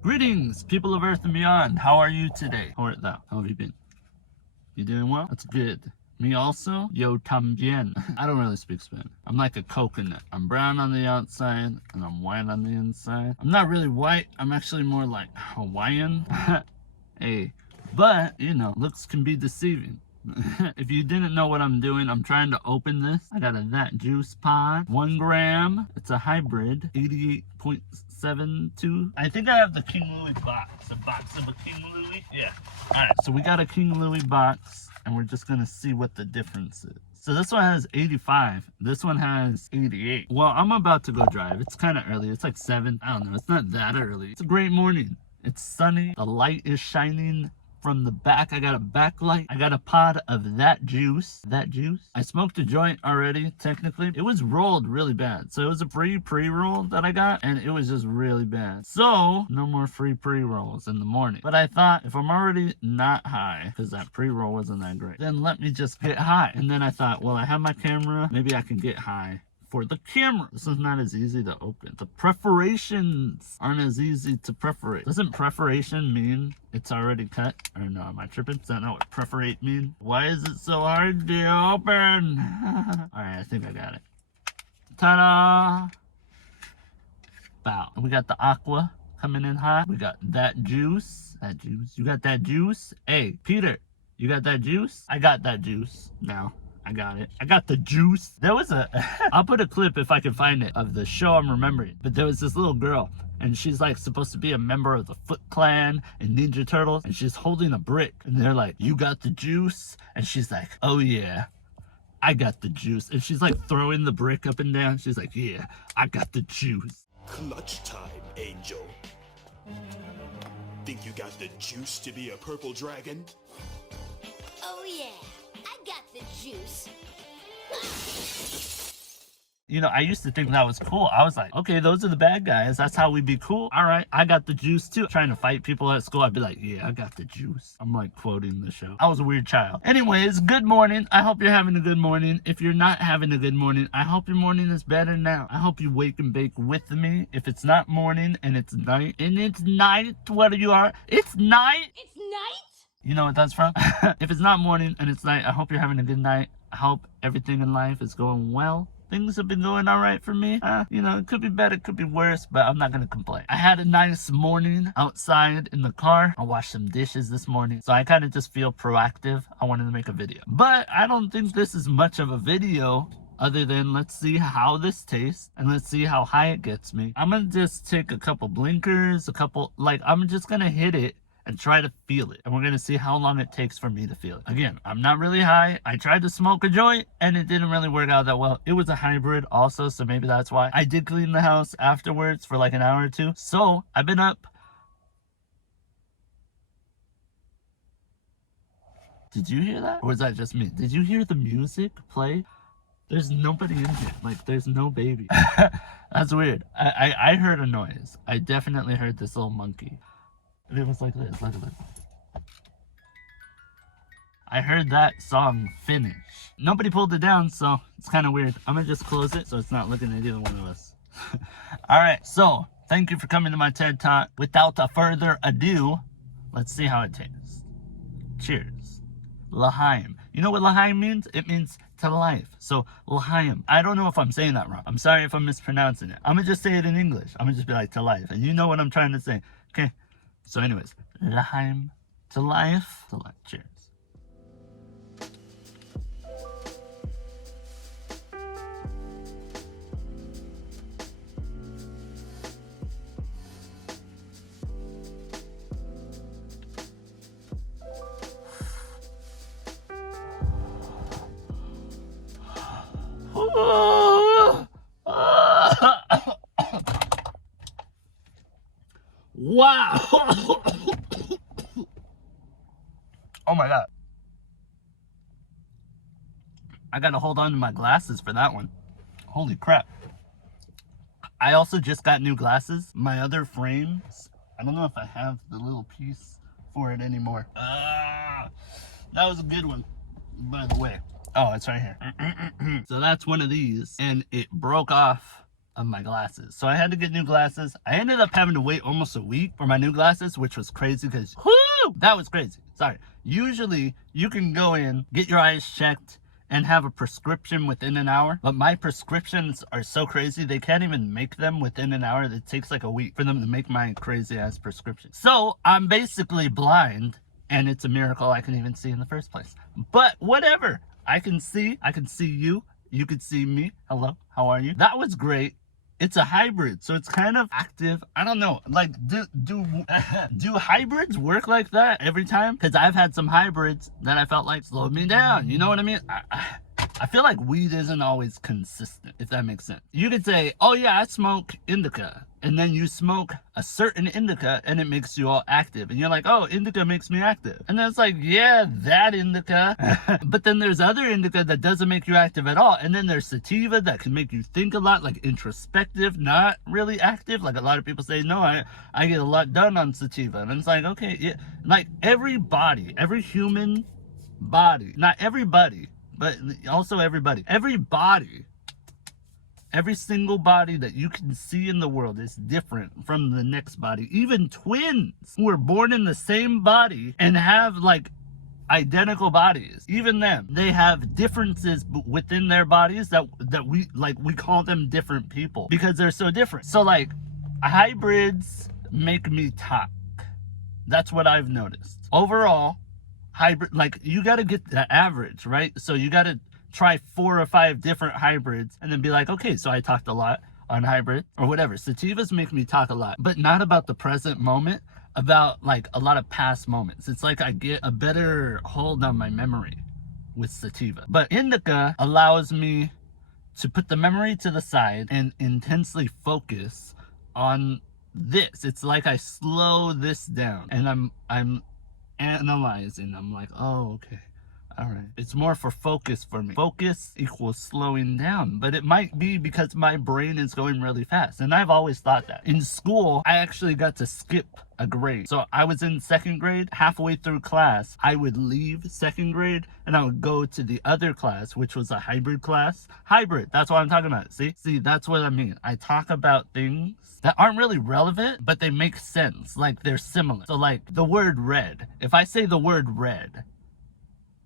Greetings, people of Earth and beyond. How are you today? How art thou? How have you been? You doing well? That's good. Me also? Yo también. I don't really speak Spanish. I'm like a coconut. I'm brown on the outside and I'm white on the inside. I'm not really white. I'm actually more like Hawaiian. Hey, but, you know, looks can be deceiving. If you didn't know what I'm doing, I'm trying to open this. I got a That Juice pod, 1 gram. It's a hybrid, 88.72. I think I have the King Louis box, a box of a King Louis. Yeah. All right, so we got a King Louis box, and we're just gonna see what the difference is. So this one has 85. This one has 88. Well, I'm about to go drive. It's kind of early. It's like 7. I don't know. It's not that early. It's a great morning. It's sunny. The light is shining from the back. I got a backlight. I got a pod of That Juice. That Juice. I smoked a joint already, technically. It was rolled really bad. So it was a free pre-roll that I got, and it was just really bad. So, no more free pre-rolls in the morning. But I thought, if I'm already not high, because that pre-roll wasn't that great, then let me just get high. And then I thought, well, I have my camera. Maybe I can get high for the camera. This is not as easy to open. The preparations aren't as easy to preparate. Doesn't preparation mean it's already cut? Or no, am I tripping? Is that not what preparate mean? Why is it so hard to open? Alright, I think I got it. Ta-da! Bow. We got the aqua coming in hot. We got That Juice. That Juice. You got that juice? Hey, Peter, you got that juice? I got that juice now. I got it. I got the juice. There was a, I'll put a clip if I can find it, of the show I'm remembering. But there was this little girl, and she's like supposed to be a member of the Foot Clan and Ninja Turtles, and she's holding a brick. And they're like, you got the juice? And she's like, oh yeah, I got the juice. And she's like throwing the brick up and down. She's like, yeah, I got the juice. Clutch time, Angel. Think you got the juice to be a purple dragon? Oh yeah, I got the juice. You know, I used to think that was cool. I was like, okay, those are the bad guys. That's how we be cool. All right, I got the juice too. Trying to fight people at school, I'd be like, yeah, I got the juice. I'm like quoting the show. I was a weird child. Anyways, good morning. I hope you're having a good morning. If you're not having a good morning, I hope your morning is better now. I hope you wake and bake with me. If it's not morning and it's night, whether you are, it's night. It's night? You know what that's from? If it's not morning and it's night, I hope you're having a good night. I hope everything in life is going well. Things have been going all right for me. You know, it could be better, it could be worse, but I'm not gonna complain. I had a nice morning outside in the car. I washed some dishes this morning, so I kind of just feel proactive. I wanted to make a video, but I don't think this is much of a video, other than let's see how this tastes and let's see how high it gets me. I'm gonna just take a couple blinkers, I'm just gonna hit it and try to feel it. And we're gonna see how long it takes for me to feel it. Again, I'm not really high. I tried to smoke a joint and it didn't really work out that well. It was a hybrid also, so maybe that's why. I did clean the house afterwards for like an hour or two. So I've been up. Did you hear that? Or was that just me? Did you hear the music play? There's nobody in here. Like, there's no baby. That's weird. I heard a noise. I definitely heard this little monkey. It was like this, look at this. I heard that song finish. Nobody pulled it down, so it's kind of weird. I'm gonna just close it so it's not looking at either one of us. Alright, so thank you for coming to my TED Talk. Without a further ado, let's see how it tastes. Cheers. L'chaim. You know what l'chaim means? It means to life. So l'chaim. I don't know if I'm saying that wrong. I'm sorry if I'm mispronouncing it. I'm gonna just say it in English. I'm gonna just be like to life. And you know what I'm trying to say. Okay. So anyways, l'chaim, to life, to life. Cheers. Wow. Oh my god. I gotta hold on to my glasses for that one. Holy crap. I also just got new glasses. My other frames, I don't know if I have the little piece for it anymore. That was a good one, by the way. Oh, it's right here. So that's one of these, and it broke off of my glasses. So I had to get new glasses. I ended up having to wait almost a week for my new glasses, which was crazy because, whoo, that was crazy. Sorry. Usually you can go in, get your eyes checked, and have a prescription within an hour. But my prescriptions are so crazy, they can't even make them within an hour. It takes like a week for them to make my crazy ass prescription. So I'm basically blind, and it's a miracle I can even see in the first place. But whatever, I can see you, you could see me. Hello, how are you? That was great. It's a hybrid, so it's kind of active. I don't know, like, do hybrids work like that every time? Because I've had some hybrids that I felt like slowed me down. You know what I mean? I feel like weed isn't always consistent, if that makes sense. You could say, oh yeah, I smoke indica, and then you smoke a certain indica and it makes you all active, and you're like, oh, indica makes me active. And then it's like, yeah, that indica. But then there's other indica that doesn't make you active at all. And then there's sativa that can make you think a lot, like introspective, not really active. Like a lot of people say, no, I get a lot done on sativa. And it's like, okay, yeah, like every human body, not everybody, but also everybody, every single body that you can see in the world is different from the next body. Even twins who are born in the same body and have like identical bodies, even them, they have differences within their bodies that we call them different people because they're so different. So like hybrids make me talk. That's what I've noticed. Overall, hybrid, like you got to get the average, right? So you got to try 4 or 5 different hybrids and then be like, okay, so I talked a lot on hybrid or whatever. Sativas make me talk a lot, but not about the present moment, about like a lot of past moments. It's like I get a better hold on my memory with sativa. But indica allows me to put the memory to the side and intensely focus on this. It's like I slow this down and I'm analyzing. I'm like, oh, okay, all right. It's more for focus for me. Focus equals slowing down, but it might be because my brain is going really fast, and I've always thought that. In school, I actually got to skip a grade. So I was in 2nd grade, halfway through class, I would leave 2nd grade and I would go to the other class, which was a hybrid class. Hybrid, that's what I'm talking about. See, that's what I mean. I talk about things that aren't really relevant, but they make sense, like they're similar. So like the word red, if I say the word red,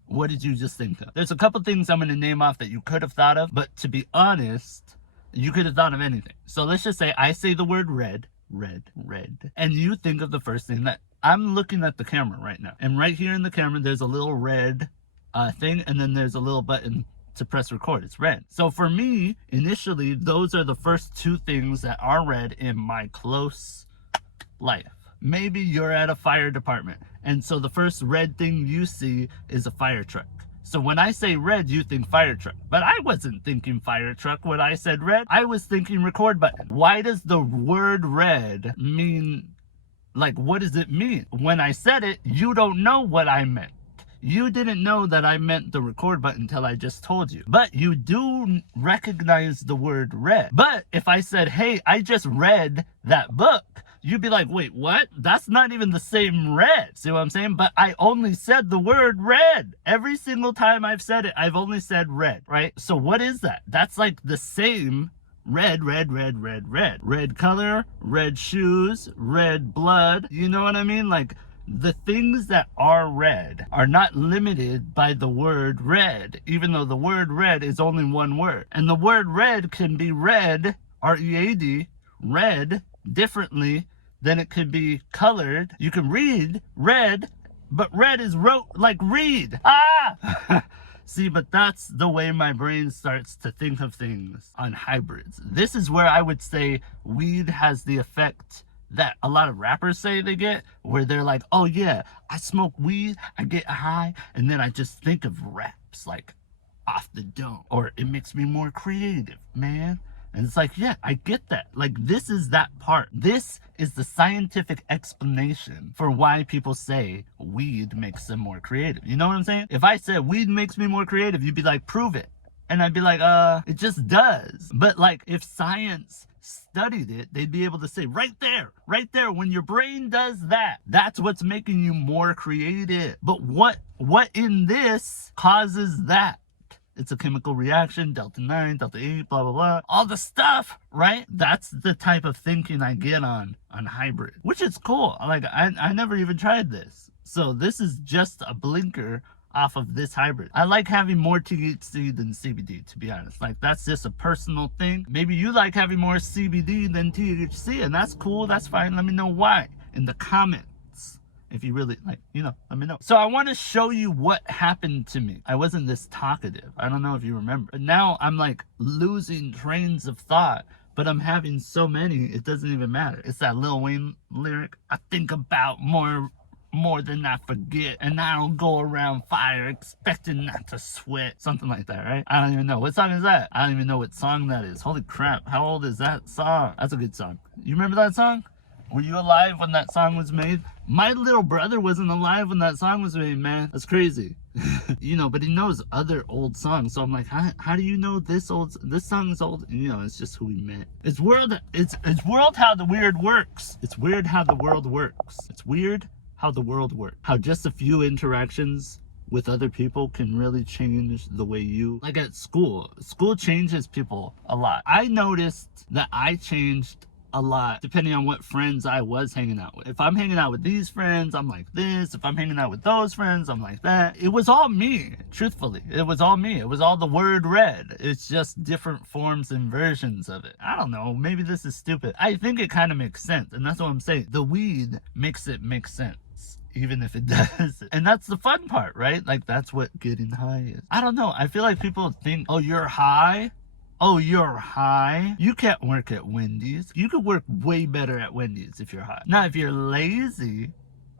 what did you just think of? There's a couple things I'm going to name off that you could have thought of, but to be honest, you could have thought of anything. So let's just say I say the word red, and you think of the first thing that I'm looking at the camera right now. And right here in the camera, there's a little red thing, and then there's a little button to press record. It's red. So for me, initially, those are the first 2 things that are red in my close life. Maybe you're at a fire department, and so the first red thing you see is a fire truck. So when I say red, you think fire truck. But I wasn't thinking fire truck when I said red. I was thinking record button. Why does the word red mean, like, what does it mean? When I said it, you don't know what I meant. You didn't know that I meant the record button until I just told you. But you do recognize the word red. But if I said, hey, I just read that book, you'd be like, wait, what? That's not even the same red. See what I'm saying? But I only said the word red. Every single time I've said it, I've only said red, right? So what is that? That's like the same red. Red color, red shoes, red blood. You know what I mean? Like, the things that are red are not limited by the word red, even though the word red is only one word. And the word red can be read, R-E-A-D, read differently than it could be colored. You can read red, but red is wrote like read. Ah! See, but that's the way my brain starts to think of things on hybrids. This is where I would say weed has the effect that a lot of rappers say they get, where they're like, oh yeah, I smoke weed, I get high, and then I just think of raps like off the dome, or it makes me more creative, man. And it's like, yeah, I get that. Like, this is that part. This is the scientific explanation for why people say weed makes them more creative. You know what I'm saying? If I said weed makes me more creative, you'd be like, prove it. And I'd be like, it just does. But like, if science studied it, they'd be able to say right there, when your brain does that, that's what's making you more creative. But what in this causes that it's a chemical reaction, delta 9, delta 8, blah, blah, blah. All the stuff, right? That's the type of thinking I get on hybrid, which is cool. Like, I never even tried this. So this is just a blinker off of this hybrid. I like having more THC than CBD, to be honest. Like, that's just a personal thing. Maybe you like having more CBD than THC, and that's cool. That's fine. Let me know why in the comments. If you really, like, you know, let me know. So I want to show you what happened to me. I wasn't this talkative. I don't know if you remember. But now I'm like losing trains of thought. But I'm having so many, it doesn't even matter. It's that Lil Wayne lyric. I think about more than I forget, and I don't go around fire expecting not to sweat. Something like that, right? I don't even know. What song is that? I don't even know what song that is. Holy crap. How old is that song? That's a good song. You remember that song? Were you alive when that song was made? My little brother wasn't alive when that song was made, man. That's crazy. You know, but he knows other old songs. So I'm like, how do you know this song is old? You know, it's just who we met. It's world how the weird works. It's weird how the world works. It's weird how the world works. How just a few interactions with other people can really change the way you, like at school changes people a lot. I noticed that I changed a lot depending on what friends I was hanging out with. If I'm hanging out with these friends, I'm like this. If I'm hanging out with those friends, I'm like that. It was all me, truthfully. It was all me. It was all the word red. It's just different forms and versions of it. I don't know, maybe this is stupid. I think it kind of makes sense, and that's what I'm saying. The weed makes it make sense, even if it doesn't. And that's the fun part, right? Like, that's what getting high is. I don't know. I feel like people think, oh, you're high? Oh, you're high? You can't work at Wendy's. You could work way better at Wendy's if you're high. Now, if you're lazy,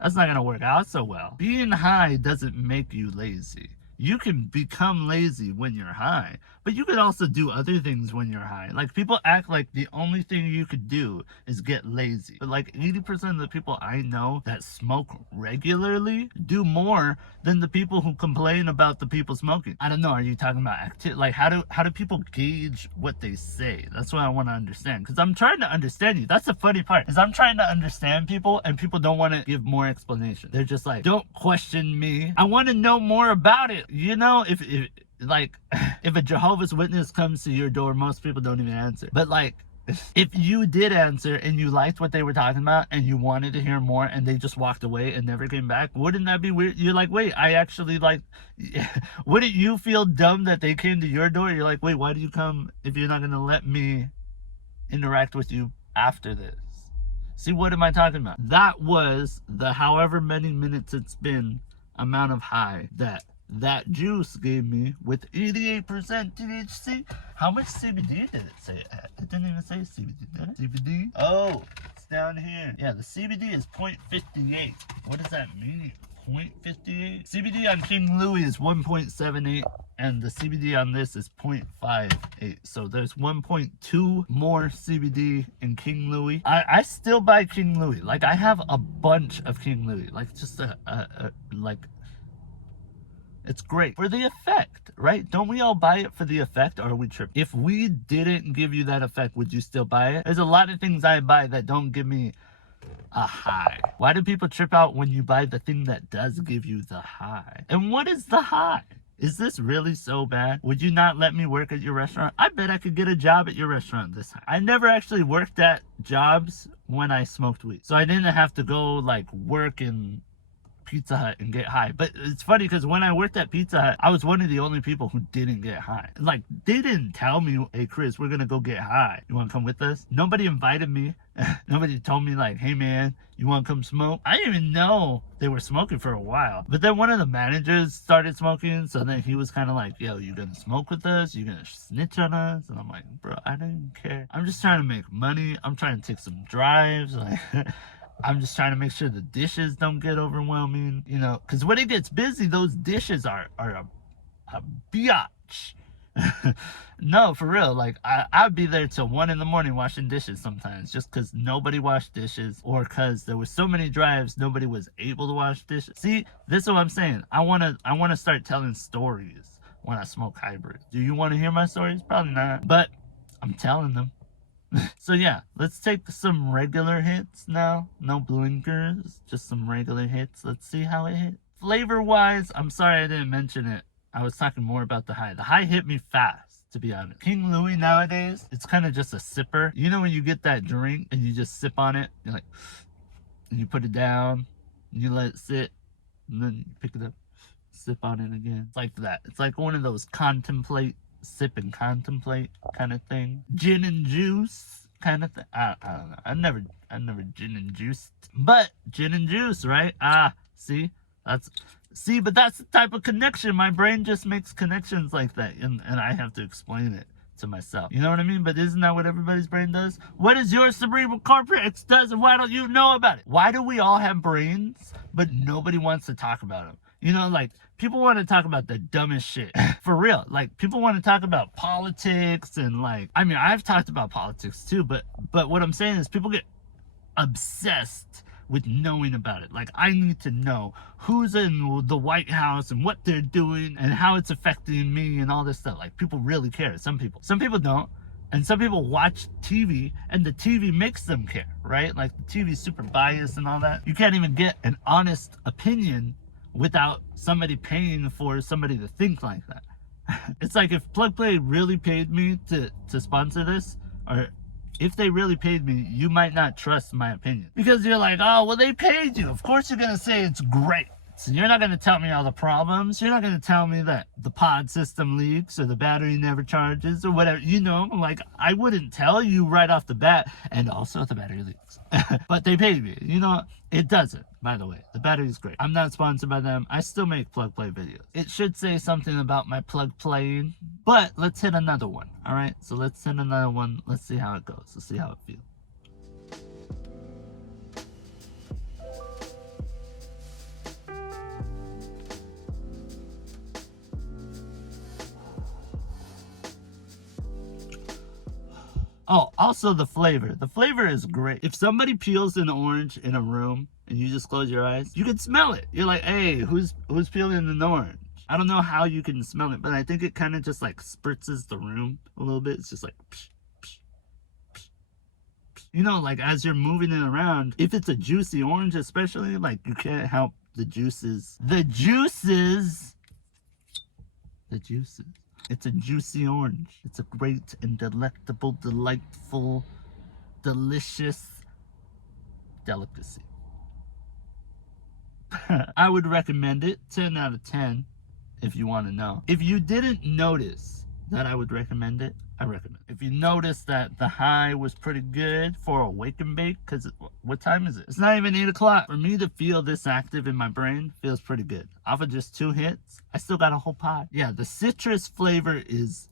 that's not gonna work out so well. Being high doesn't make you lazy. You can become lazy when you're high, but you could also do other things when you're high. Like, people act like the only thing you could do is get lazy. But like 80% of the people I know that smoke regularly do more than the people who complain about the people smoking. I don't know. Are you talking about activity? Like, how do people gauge what they say? That's what I want to understand. Because I'm trying to understand you. That's the funny part, is I'm trying to understand people, and people don't want to give more explanation. They're just like, don't question me. I want to know more about it. You know, if a Jehovah's Witness comes to your door, most people don't even answer. But like, if you did answer and you liked what they were talking about and you wanted to hear more and they just walked away and never came back, wouldn't that be weird? You're like, wait, I actually like, wouldn't you feel dumb that they came to your door? You're like, wait, why do you come if you're not going to let me interact with you after this? See, what am I talking about? That was the however many minutes it's been amount of high that juice gave me with 88% THC. How much CBD did it say it had? It didn't even say CBD, did it? CBD? Oh, it's down here. Yeah, the CBD is 0.58. What does that mean? 0.58? CBD on King Louis is 1.78, and the CBD on this is 0.58. So there's 1.2 more CBD in King Louis. I still buy King Louis. Like, I have a bunch of King Louis. Like, just like, it's great for the effect, right? Don't we all buy it for the effect, or are we tripping? If we didn't give you that effect, would you still buy it? There's a lot of things I buy that don't give me a high. Why do people trip out when you buy the thing that does give you the high? And what is the high? Is this really so bad? Would you not let me work at your restaurant? I bet I could get a job at your restaurant this time. I never actually worked at jobs when I smoked weed, so I didn't have to go like work in Pizza Hut and get high. But it's funny because when I worked at Pizza Hut, I was one of the only people who didn't get high. Like, they didn't tell me, hey Chris, we're gonna go get high, you want to come with us? Nobody invited me. Nobody told me like, hey man, you want to come smoke? I didn't even know they were smoking for a while. But then one of the managers started smoking, so then he was kind of like, yo, you gonna smoke with us? You gonna snitch on us? And I'm like, bro, I don't even care. I'm just trying to make money. I'm trying to take some drives. Like, I'm just trying to make sure the dishes don't get overwhelming, you know, because when it gets busy, those dishes are a biatch. No, for real. Like, I'd be there till 1 a.m. washing dishes sometimes, just because nobody washed dishes, or because there was so many drives, nobody was able to wash dishes. See, this is what I'm saying. I wanna start telling stories when I smoke hybrid. Do you want to hear my stories? Probably not, but I'm telling them. So yeah, let's take some regular hits now. No blinkers, just some regular hits. Let's see how it hits. Flavor wise, I'm sorry I didn't mention it I was talking more about the high. The high hit me fast, to be honest. King Louis nowadays, it's kind of just a sipper. You know when you get that drink and you just sip on it, you're like, and you put it down, and you let it sit, and then you pick it up, sip on it again. It's like that. It's like one of those contemplate, sip and contemplate kind of thing. Gin and juice kind of thing. I don't know. I never gin and juiced, but gin and juice, right? See, but that's the type of connection. My brain just makes connections like that, and I have to explain it to myself. You know what I mean? But isn't that what everybody's brain does? What is your cerebral cortex does, and why don't you know about it? Why do we all have brains, but nobody wants to talk about them? You know, like, people want to talk about the dumbest shit. For real. Like, people want to talk about politics and, like, I mean, I've talked about politics too, but what I'm saying is people get obsessed with knowing about it. Like, I need to know who's in the White House and what they're doing and how it's affecting me and all this stuff. Like, people really care. Some people don't. And some people watch TV and the TV makes them care, right? Like, the TV's super biased and all that. You can't even get an honest opinion without somebody paying for somebody to think like that. It's like if PLUGplay really paid me to sponsor this, or if they really paid me, you might not trust my opinion. Because you're like, oh, well, they paid you. Of course you're going to say it's great. So you're not going to tell me all the problems. You're not going to tell me that the pod system leaks or the battery never charges or whatever. You know, like, I wouldn't tell you right off the bat. And also the battery leaks. But they paid me. You know, it doesn't, by the way. The battery's great. I'm not sponsored by them. I still make PLUGplay videos. It should say something about my PLUGplaying. But let's hit another one. All right? So let's hit another one. Let's see how it goes. Let's see how it feels. Oh, also the flavor. The flavor is great. If somebody peels an orange in a room and you just close your eyes, you can smell it. You're like, hey, who's peeling an orange? I don't know how you can smell it, but I think it kind of just like spritzes the room a little bit. It's just like, psh, psh, psh, psh. You know, like as you're moving it around, if it's a juicy orange especially, like you can't help the juices. It's a juicy orange. It's a great and delectable, delightful, delicious delicacy. I would recommend it. 10 out of 10 if you want to know. If you didn't notice that I would recommend it, I recommend it. If you notice that the high was pretty good for a wake and bake, because what time is it? It's not even 8 o'clock. For me to feel this active in my brain feels pretty good. Off of just 2 hits, I still got a whole pod. Yeah, the citrus flavor is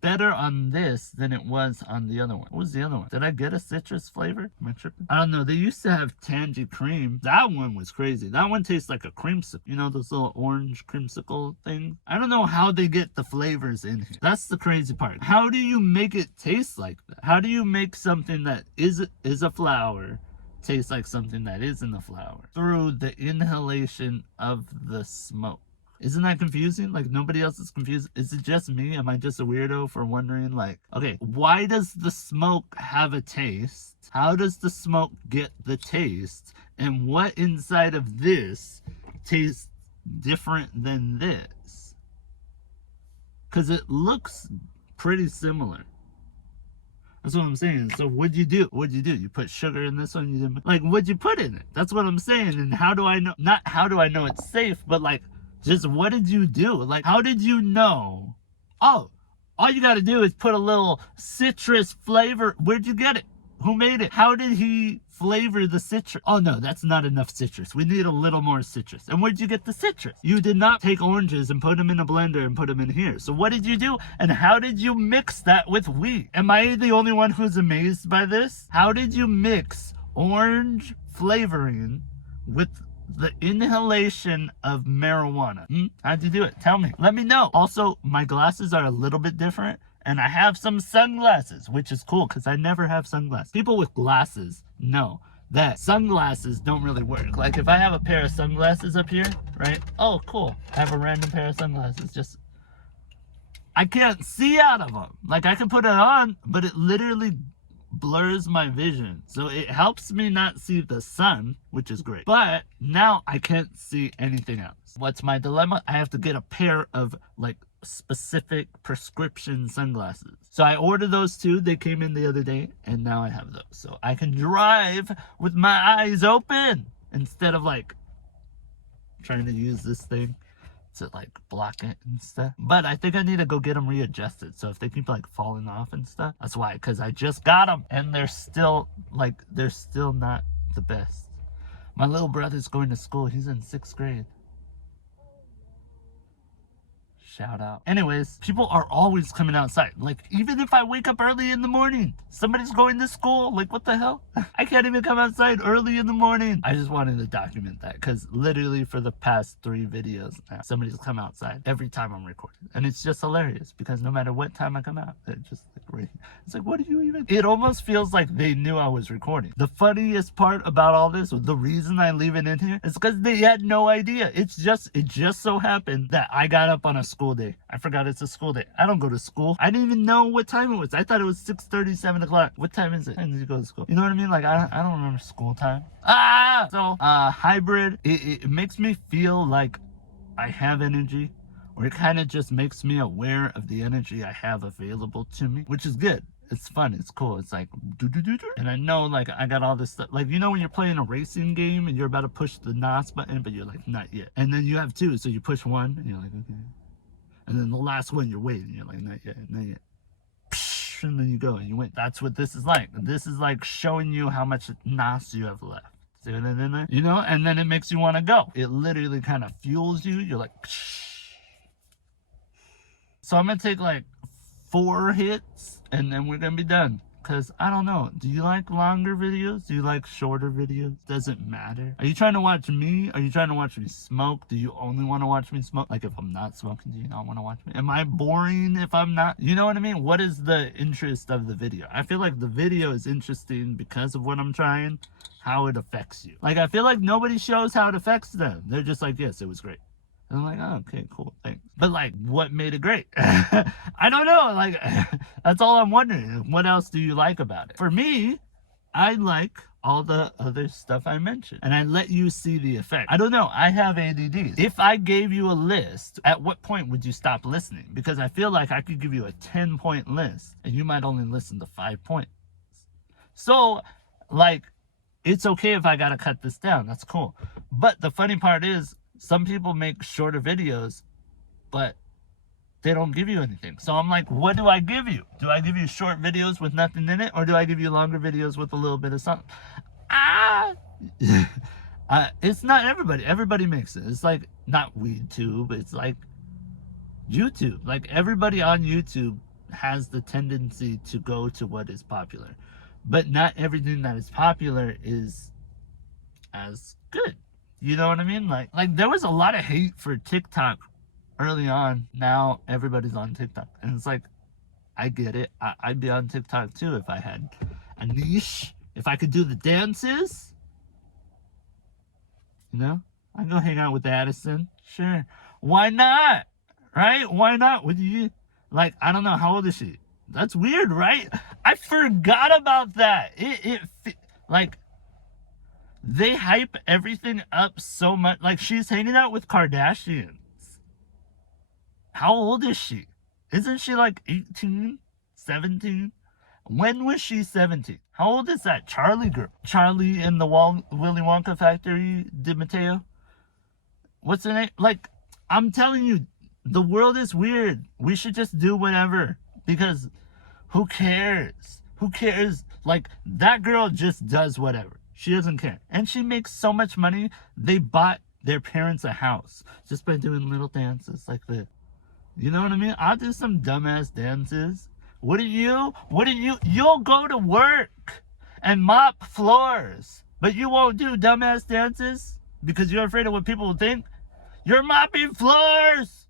better on this than it was on the other one. What was the other one? Did I get a citrus flavor? Am I tripping? I don't know. They used to have tangy cream. That one was crazy. That one tastes like a creamsicle. You know, those little orange creamsicle things? I don't know how they get the flavors in here. That's the crazy part. How do you make it taste like that? How do you make something that is a flower taste like something that isn't a flower? Through the inhalation of the smoke. Isn't that confusing? Like, nobody else is confused. Is it just me? Am I just a weirdo for wondering, like, okay, why does the smoke have a taste? How does the smoke get the taste? And what inside of this tastes different than this? Because it looks pretty similar. That's what I'm saying. So what'd you do? You put sugar in this one? You didn't. Like, what'd you put in it? That's what I'm saying. And how do I know? Not how do I know it's safe, but like, just what did you do? Like, how did you know? Oh, all you got to do is put a little citrus flavor. Where'd you get it? Who made it? How did he flavor the citrus? Oh, no, that's not enough citrus. We need a little more citrus. And where'd you get the citrus? You did not take oranges and put them in a blender and put them in here. So what did you do? And how did you mix that with wheat? Am I the only one who's amazed by this? How did you mix orange flavoring with the inhalation of marijuana? How'd you do it? Tell me. Let me know. Also, my glasses are a little bit different, and I have some sunglasses, which is cool because I never have sunglasses. People with glasses know that sunglasses don't really work. Like, if I have a pair of sunglasses up here, right? Oh, cool. I have a random pair of sunglasses. Just, I can't see out of them. Like, I can put it on, but it literally blurs my vision. So it helps me not see the sun, which is great. But now I can't see anything else. What's my dilemma? I have to get a pair of like specific prescription sunglasses. So I ordered those two. They came in the other day and now I have those. So I can drive with my eyes open instead of like trying to use this thing to like block it and stuff. But I think I need to go get them readjusted. So if they keep like falling off and stuff, that's why, because I just got them and they're still not the best. My little brother's going to school. He's in 6th grade. Shout out. Anyways, people are always coming outside. Like, even if I wake up early in the morning, somebody's going to school. Like, what the hell? I can't even come outside early in the morning. I just wanted to document that because literally for the past 3 videos now, somebody's come outside every time I'm recording. And it's just hilarious because no matter what time I come out, they're just like, right. It's like, what do you even? It almost feels like they knew I was recording. The funniest part about all this, the reason I leave it in here, is because they had no idea. It just so happened that I got up on a school day. I forgot it's a school day. I don't go to school. I didn't even know what time it was. I thought it was 6:30, 7 o'clock. What time is it? When did you go to school? You know what I mean? Like, I don't remember school time. So, hybrid, it makes me feel like I have energy, or it kind of just makes me aware of the energy I have available to me, which is good. It's fun. It's cool. It's like, and I know, like, I got all this stuff. Like, you know when you're playing a racing game and you're about to push the NOS button, but you're like, not yet. And then you have 2, so you push 1, and you're like, okay. And then the last one, you're waiting. You're like, not yet, not yet. And then you go and you win. That's what this is like. This is like showing you how much NOS you have left. See what I did there? You know, and then it makes you want to go. It literally kind of fuels you. You're like, so I'm going to take like 4 hits and then we're going to be done. Because I don't know. Do you like longer videos? Do you like shorter videos? Doesn't matter. Are you trying to watch me? Are you trying to watch me smoke? Do you only want to watch me smoke? Like if I'm not smoking, do you not want to watch me? Am I boring if I'm not? You know what I mean? What is the interest of the video? I feel like the video is interesting because of what I'm trying, how it affects you. Like I feel like nobody shows how it affects them. They're just like, yes, it was great. And I'm like, oh, okay, cool, thanks. But like, what made it great? I don't know. Like, that's all I'm wondering. What else do you like about it? For me, I like all the other stuff I mentioned. And I let you see the effect. I don't know. I have ADD. If I gave you a list, at what point would you stop listening? Because I feel like I could give you a 10-point list and you might only listen to 5 points. So, like, it's okay if I gotta cut this down. That's cool. But the funny part is, some people make shorter videos, but they don't give you anything. So I'm like, what do I give you? Do I give you short videos with nothing in it? Or do I give you longer videos with a little bit of something? It's not everybody. Everybody makes it. It's like, not WeedTube. It's like YouTube. Like everybody on YouTube has the tendency to go to what is popular. But not everything that is popular is as good. You know what I mean? Like there was a lot of hate for TikTok early on. Now everybody's on TikTok. And it's like, I get it. I'd be on TikTok too if I had a niche. If I could do the dances. You know? I'd go hang out with Addison. Sure. Why not? Right? Why not? Would you? Like, I don't know. How old is she? That's weird, right? I forgot about that. Like, they hype everything up so much. Like, she's hanging out with Kardashians. How old is she? Isn't she like 18, 17? When was she 17? How old is that Charlie girl? Charlie in the Willy Wonka factory, DiMatteo? What's her name? Like, I'm telling you, the world is weird. We should just do whatever. Because who cares? Who cares? Like, that girl just does whatever. She doesn't care. And she makes so much money, they bought their parents a house just by doing little dances like this. You know what I mean? I'll do some dumbass dances. You'll go to work and mop floors, but you won't do dumbass dances because you're afraid of what people will think. You're mopping floors.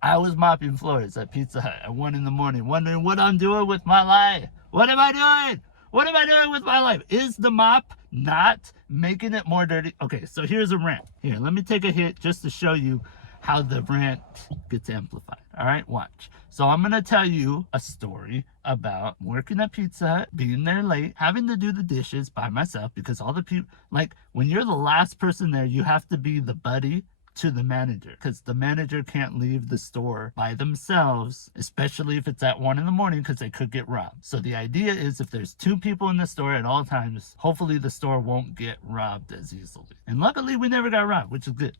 I was mopping floors at Pizza Hut at 1 in the morning, wondering what I'm doing with my life. What am I doing? What am I doing with my life? Is the mop not making it more dirty? Okay, so here's a rant. Here, let me take a hit just to show you how the rant gets amplified. All right, watch. So I'm gonna tell you a story about working at Pizza Hut, being there late, having to do the dishes by myself because all the people, like when you're the last person there, you have to be the buddy to the manager because the manager can't leave the store by themselves, especially if it's at 1 in the morning because they could get robbed. So the idea is if there's 2 people in the store at all times, hopefully the store won't get robbed as easily. And luckily we never got robbed, which is good.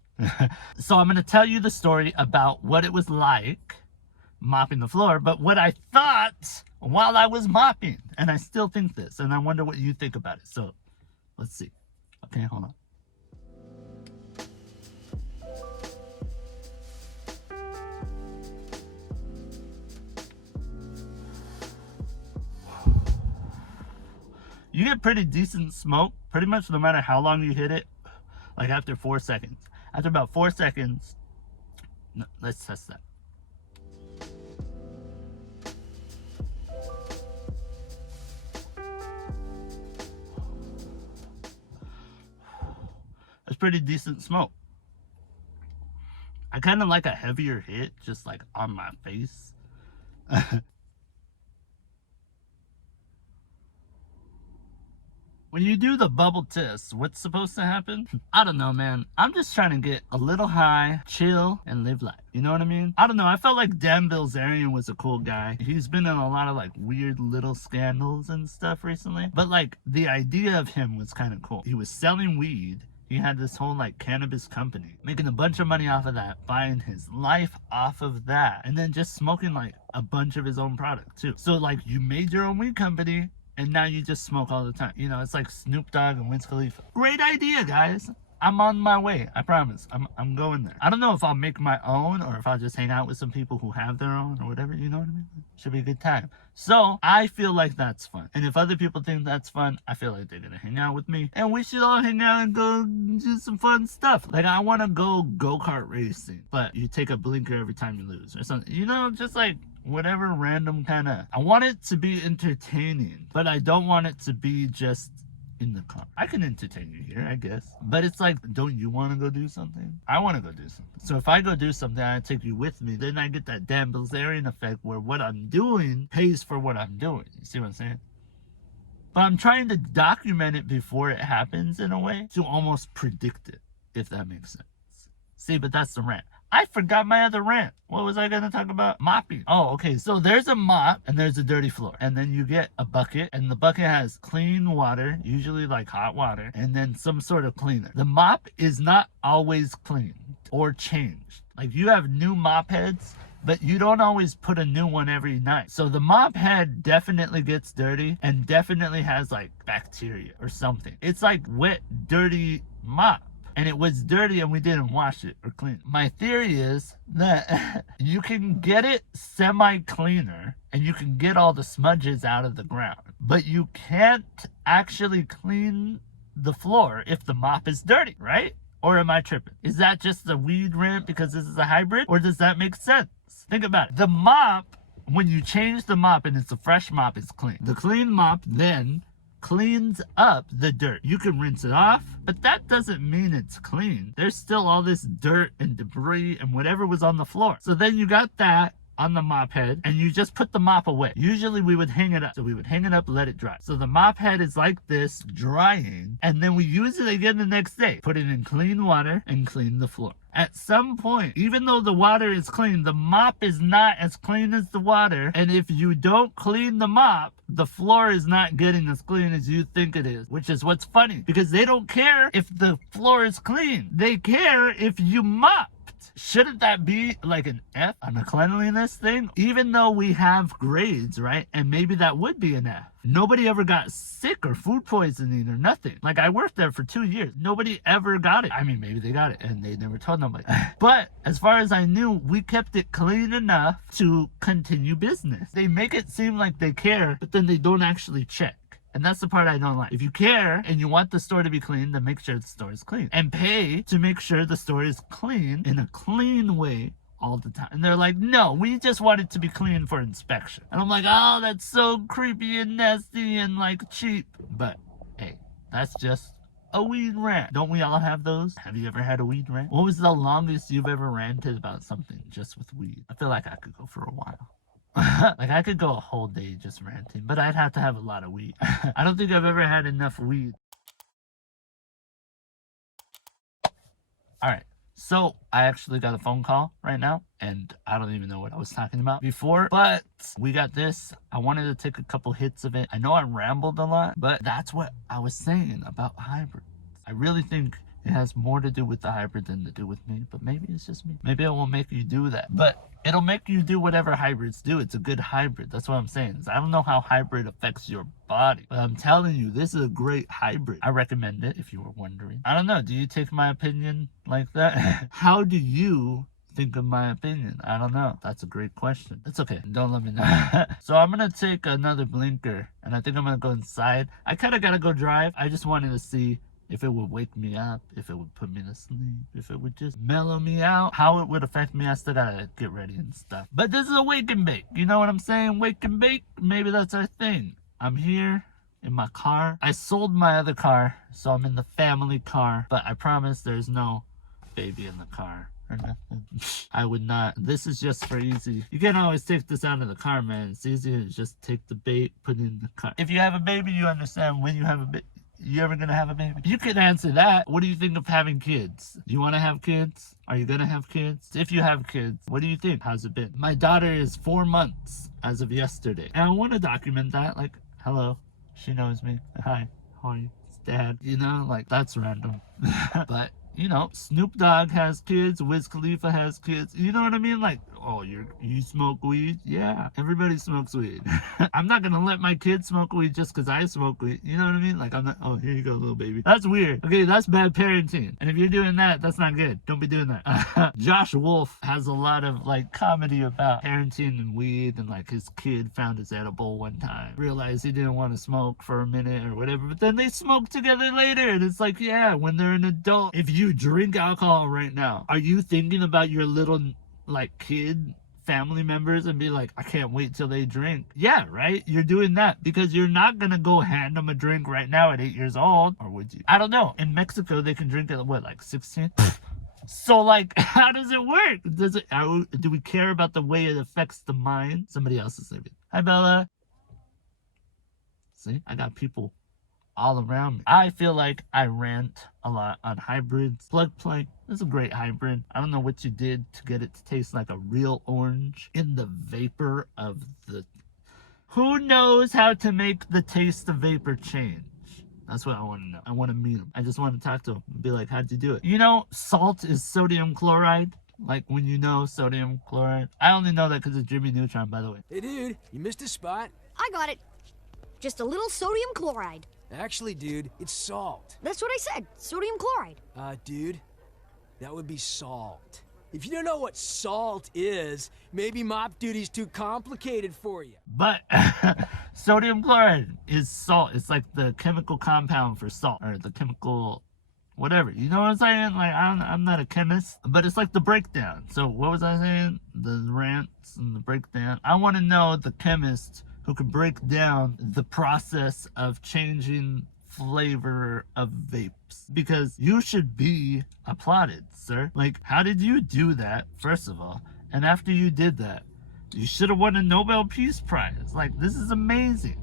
So I'm going to tell you the story about what it was like mopping the floor, but what I thought while I was mopping. And I still think this, and I wonder what you think about it. So let's see. Okay, hold on. You get pretty decent smoke, pretty much no matter how long you hit it, like after 4 seconds. After about 4 seconds, no, let's test that. That's pretty decent smoke. I kind of like a heavier hit, just like on my face. When you do the bubble test, what's supposed to happen? I don't know, man. I'm just trying to get a little high, chill, and live life. You know what I mean? I don't know. I felt like Dan Bilzerian was a cool guy. He's been in a lot of like weird little scandals and stuff recently. But like the idea of him was kind of cool. He was selling weed. He had this whole like cannabis company, making a bunch of money off of that, buying his life off of that, and then just smoking like a bunch of his own product too. So like you made your own weed company, and now you just smoke all the time. You know, it's like Snoop Dogg and Wiz Khalifa. Great idea, guys. I'm on my way. I promise. I'm going there. I don't know if I'll make my own or if I'll just hang out with some people who have their own or whatever. You know what I mean? Should be a good time. So I feel like that's fun. And if other people think that's fun, I feel like they're going to hang out with me. And we should all hang out and go do some fun stuff. Like I want to go-kart racing. But you take a blinker every time you lose or something. You know, just like whatever random kind of... I want it to be entertaining. But I don't want it to be just in the car. I can entertain you here, I guess. But it's like, don't you want to go do something? I want to go do something. So if I go do something, I take you with me. Then I get that Dan Bilzerian effect where what I'm doing pays for what I'm doing. You see what I'm saying? But I'm trying to document it before it happens in a way to almost predict it, if that makes sense. See, but that's the rant. I forgot my other rant. What was I going to talk about? Mopping. Oh, okay. So there's a mop and there's a dirty floor. And then you get a bucket and the bucket has clean water, usually like hot water, and then some sort of cleaner. The mop is not always cleaned or changed. Like you have new mop heads, but you don't always put a new one every night. So the mop head definitely gets dirty and definitely has like bacteria or something. It's like wet, dirty mop. And it was dirty and we didn't wash it or clean it. My theory is that you can get it semi-cleaner and you can get all the smudges out of the ground. But you can't actually clean the floor if the mop is dirty, right? Or am I tripping? Is that just a weed rant because this is a hybrid? Or does that make sense? Think about it. The mop, when you change the mop and it's a fresh mop, it's clean. The clean mop then cleans up the dirt. You can rinse it off, but that doesn't mean it's clean. There's still all this dirt and debris and whatever was on the floor. So then you got that on the mop head and you just put the mop away. Usually we would hang it up. So we would hang it up, let it dry. So the mop head is like this, drying, and then we use it again the next day. Put it in clean water and clean the floor. At some point, even though the water is clean, the mop is not as clean as the water. And if you don't clean the mop, the floor is not getting as clean as you think it is, which is what's funny because they don't care if the floor is clean. They care if you mop. Shouldn't that be like an F on a cleanliness thing? Even though we have grades, right? And maybe that would be an F. Nobody ever got sick or food poisoning or nothing. Like I worked there for 2 years. Nobody ever got it. I mean, maybe they got it and they never told nobody. But as far as I knew, we kept it clean enough to continue business. They make it seem like they care, but then they don't actually check. And that's the part I don't like. If you care and you want the store to be clean, then make sure the store is clean. And pay to make sure the store is clean in a clean way all the time. And they're like, no, we just want it to be clean for inspection. And I'm like, oh, that's so creepy and nasty and like cheap. But hey, that's just a weed rant. Don't we all have those? Have you ever had a weed rant? What was the longest you've ever ranted about something just with weed? I feel like I could go for a while. Like I could go a whole day just ranting, but I'd have to have a lot of weed. I don't think I've ever had enough weed. All right. So I actually got a phone call right now, and I don't even know what I was talking about before, but we got this. I wanted to take a couple hits of it. I know I rambled a lot, but that's what I was saying about hybrids. I really think it has more to do with the hybrid than to do with me, but maybe it's just me. Maybe it won't make you do that, but it'll make you do whatever hybrids do. It's a good hybrid. That's what I'm saying. I don't know how hybrid affects your body, but I'm telling you, this is a great hybrid. I recommend it if you were wondering. I don't know. Do you take my opinion like that? How do you think of my opinion? I don't know. That's a great question. It's okay. Don't let me know. So I'm going to take another blinker, and I think I'm going to go inside. I kind of got to go drive. I just wanted to see if it would wake me up, if it would put me to sleep, if it would just mellow me out, how it would affect me. I still gotta get ready and stuff. But this is a wake and bake. You know what I'm saying? Wake and bake. Maybe that's our thing. I'm here in my car. I sold my other car, so I'm in the family car. But I promise there's no baby in the car or nothing. I would not. This is just for easy. You can't always take this out of the car, man. It's easier to just take the bait, put it in the car. If you have a baby, you understand when you have a baby. You ever gonna have a baby? You can answer that. What do you think of having kids? Do you want to have kids? Are you gonna have kids? If you have kids, what do you think? How's it been? My daughter is 4 months as of yesterday, and I want to document that. Like, hello, she knows me. Hi, how are you? It's Dad. You know, like that's random. But you know, Snoop Dogg has kids. Wiz Khalifa has kids. You know what I mean? Like, oh, you smoke weed? Yeah, everybody smokes weed. I'm not gonna let my kids smoke weed just because I smoke weed. You know what I mean? Like, I'm not. Oh, here you go, little baby. That's weird. Okay, that's bad parenting. And if you're doing that, that's not good. Don't be doing that. Josh Wolf has a lot of like comedy about parenting and weed, and like his kid found his edible one time, realized he didn't want to smoke for a minute or whatever, but then they smoke together later, and it's like, yeah, when they're an adult. If you drink alcohol right now, are you thinking about your little like kid family members and be like, I can't wait till they drink? Yeah, right? You're doing that because you're not gonna go hand them a drink right now at 8 years old, or would you? I don't know. In Mexico, they can drink at what, like 16? So like, how does it work? Do we care about the way it affects the mind? Somebody else is sleeping. Hi, Bella. See, I got people all around me. I feel like I rant a lot on hybrids. PLUGplay is a great hybrid. I don't know what you did to get it to taste like a real orange in the vapor of the... Who knows how to make the taste of vapor change? That's what I want to know. I want to meet him. I just want to talk to him and be like, how'd you do it? You know, salt is sodium chloride. Like when you know sodium chloride. I only know that because of Jimmy Neutron, by the way. Hey, dude, you missed a spot. I got it. Just a little sodium chloride. Actually, dude, it's salt. That's what I said. Sodium chloride. Dude, that would be salt. If you don't know what salt is, maybe mop duty's too complicated for you. But sodium chloride is salt. It's like the chemical compound for salt, or the chemical whatever. You know what I'm saying? Like, I'm not a chemist, but it's like the breakdown. So what was I saying? The rants and the breakdown. I want to know the chemist who can break down the process of changing flavor of vapes, because you should be applauded, sir. Like, how did you do that, first of all? And after you did that, you should have won a Nobel Peace Prize. Like, this is amazing.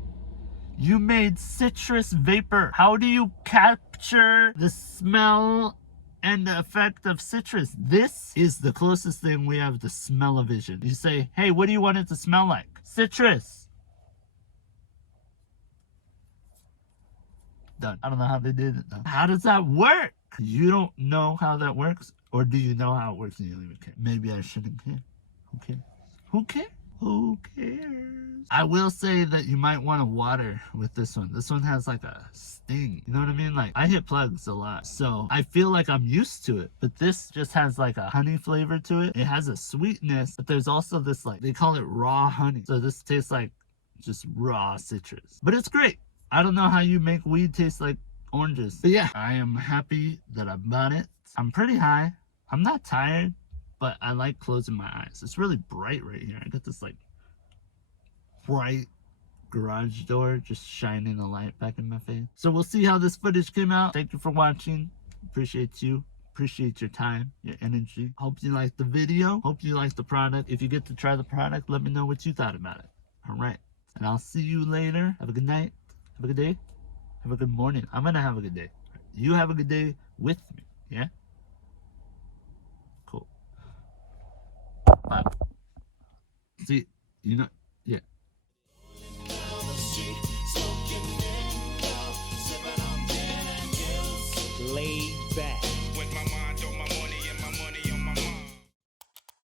You made citrus vapor. How do you capture the smell and the effect of citrus? This is the closest thing we have to smell-o-vision. You say, hey, what do you want it to smell like? Citrus. Done. I don't know how they did it though. How does that work? You don't know how that works? Or do you know how it works and you don't even care? Maybe I shouldn't care. Who cares? Who cares? Who cares? I will say that you might want to water with this one. This one has like a sting. You know what I mean? Like, I hit plugs a lot, so I feel like I'm used to it. But this just has like a honey flavor to it. It has a sweetness, but there's also this, like, they call it raw honey. So this tastes like just raw citrus. But it's great. I don't know how you make weed taste like oranges. But yeah, I am happy that I bought it. I'm pretty high. I'm not tired, but I like closing my eyes. It's really bright right here. I got this like bright garage door just shining a light back in my face. So we'll see how this footage came out. Thank you for watching. Appreciate you. Appreciate your time, your energy. Hope you liked the video. Hope you liked the product. If you get to try the product, let me know what you thought about it. All right. And I'll see you later. Have a good night. Have a good day. Have a good morning. I'm going to have a good day. You have a good day with me. Yeah? Cool. Bye. See, you know, yeah. Laid back.